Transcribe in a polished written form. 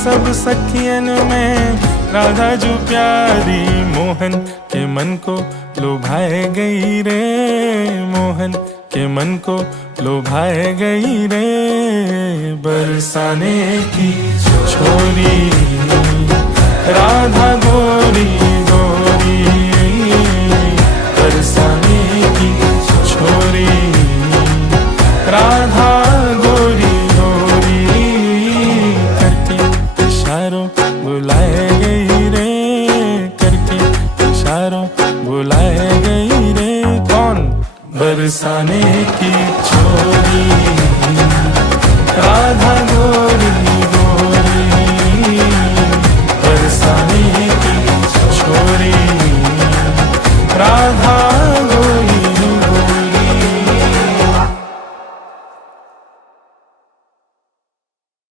सब सखियन में राधा जो प्यारी, मोहन के मन को लुभाए गई रे, मोहन के मन को लुभाए गई रे। बरसाने की छोरी